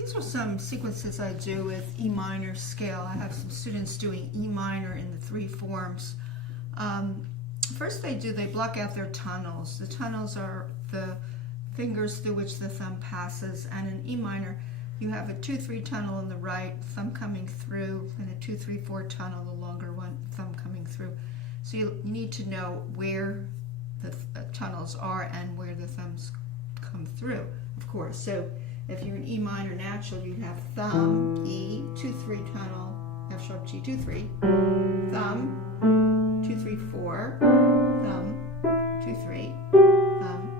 These are some sequences I do with E minor scale. I have some students doing E minor in the 3 forms. First they block out their tunnels. The tunnels are the fingers through which the thumb passes, and in E minor you have a 2-3 tunnel on the right, thumb coming through, and a 2-3-4 tunnel, the longer one, thumb coming through. So you need to know where the tunnels are and where the thumbs come through, of course. So if you're in E minor natural, you'd have thumb, E, 2-3 tunnel, F sharp G, 2-3, thumb, 2-3-4, thumb, 2-3, thumb,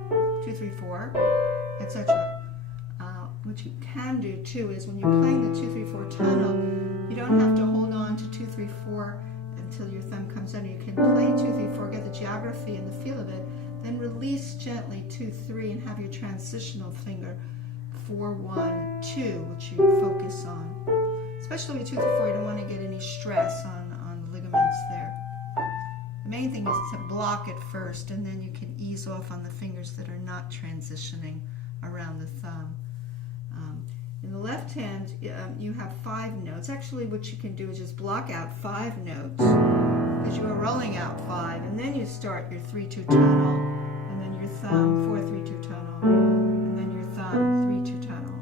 2-3-4, etc. What you can do too is when you're playing the 2-3-4 tunnel, you don't have to hold on to 2-3-4 until your thumb comes under. You can play 2-3-4, get the geography and the feel of it, then release gently 2-3 and have your transitional finger 4-1-2, which you focus on. Especially with 2-3-4, you don't want to get any stress on the ligaments there. The main thing is to block it first, and then you can ease off on the fingers that are not transitioning around the thumb. In the left hand, you have 5 notes. Actually, what you can do is just block out 5 notes, because you are rolling out 5, and then you start your 3-2 tunnel, and then your thumb 4-3-2 tunnel, and then your thumb 3-2 tunnel,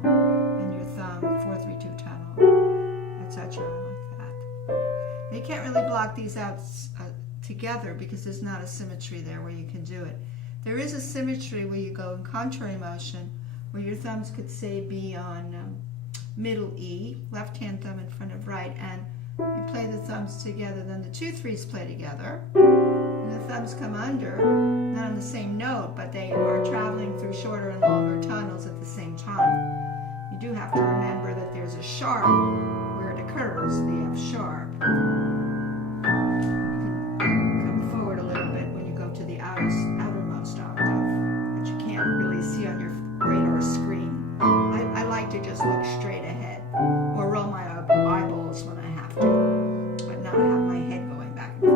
and your thumb 4-3-2 tunnel, etc. like that. You can't really block these out together because there's not a symmetry there where you can do it. There is a symmetry where you go in contrary motion, where your thumbs could say be on middle E, left hand thumb in front of right, and you play the thumbs together, then the 2-3s play together, and the thumbs come under, not on the same note, but they are traveling through shorter and longer tunnels at the same time. You do have to remember that there's a sharp where it occurs, the F sharp. Come forward a little bit when you go to the outermost octave, that you can't really see on your radar screen. I like to just look straight ahead, or roll my eyeballs when I have to, but not have my head going back and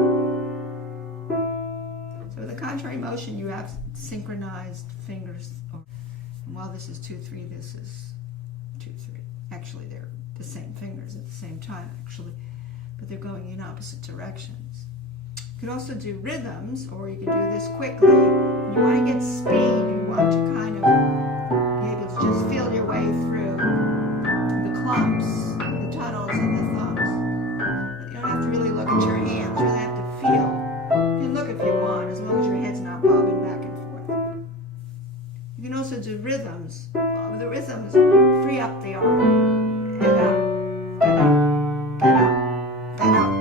forth. So with the contrary motion, you have synchronized fingers. While this is 2-3, this is 2-3. Actually, they're the same fingers at the same time, actually, but they're going in opposite directions. You could also do rhythms, or you could do this quickly. When you want to get speed, you want to kind of be able to just feel your way through the clumps, the tunnels, and the thumbs. You don't have to really look at your hands, you really have to feel. You can look if you want, as long as your head's not bobbing back and forth. You can also do rhythms. With the rhythms, free up the arm, and up, and up, and up, and up,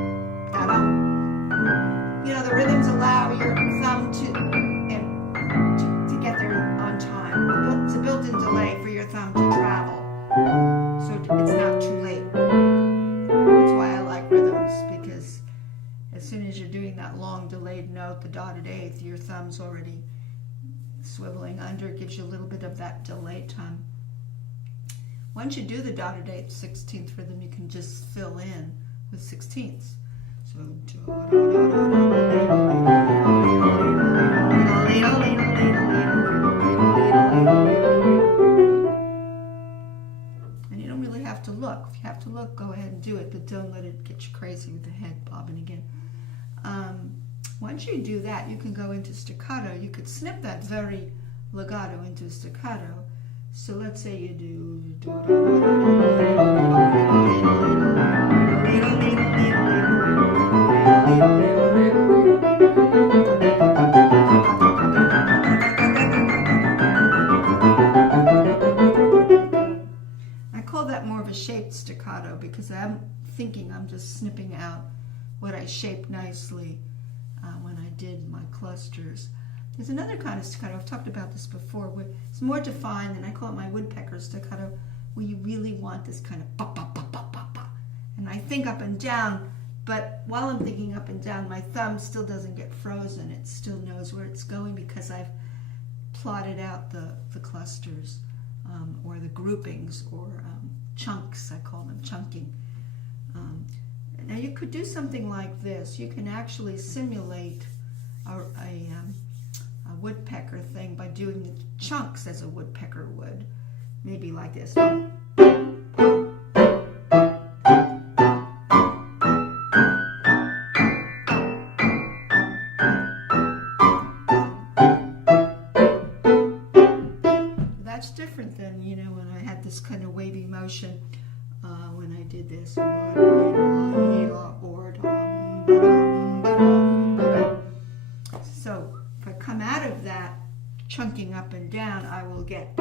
and up. You know, the rhythms allow your thumb to get there on time. It's a built-in delay for your thumb to travel, so it's not too late. That's why I like rhythms, because as soon as you're doing that long delayed note, the dotted eighth, your thumb's already swiveling under. It gives you a little bit of that delay time. Once you do the dotted eighth, 16th rhythm, you can just fill in with 16ths. So and you don't really have to look. If you have to look, go ahead and do it, but don't let it get you crazy with the head bobbing again. Once you do that, you can go into staccato. You could snip that very legato into staccato. So let's say you do, I call that more of a shaped staccato, because I'm thinking I'm just snipping out what I shaped nicely when I did my clusters. There's another kind of staccato, I've talked about this before, where it's more defined, and I call it my woodpecker staccato, where you really want this kind of pop, pop, pop, pop, pop, pop. And I think up and down, but while I'm thinking up and down, my thumb still doesn't get frozen. It still knows where it's going, because I've plotted out the clusters, or the groupings, or chunks, I call them chunking. Now you could do something like this. You can actually simulate a woodpecker thing by doing the chunks as a woodpecker would. maybe like this. That's different than, you know, when I had this kind of wavy motion when I did this. So if I come out of that chunking up and down, I will get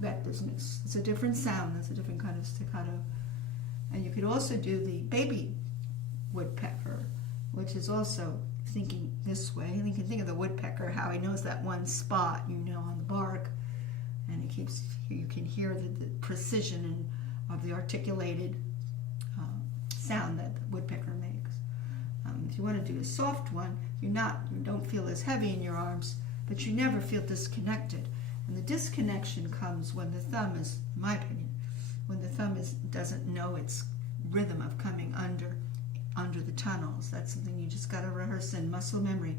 that business. It's a different sound. That's a different kind of staccato. And you could also do the baby woodpecker, which is also thinking this way. And you can think of the woodpecker, how he knows that one spot, you know, on the bark, and it keeps, you can hear the precision of the articulated sound that the woodpecker makes. If you want to do a soft one, you don't feel as heavy in your arms, but you never feel disconnected. And the disconnection comes when the thumb is, in my opinion, when the thumb doesn't know its rhythm of coming under the tunnels. That's something you just got to rehearse in muscle memory.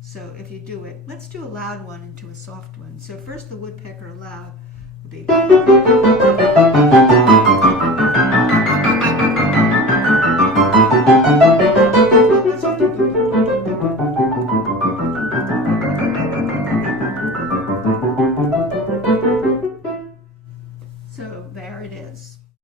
So if you do it, let's do a loud one into a soft one. So first the woodpecker loud would be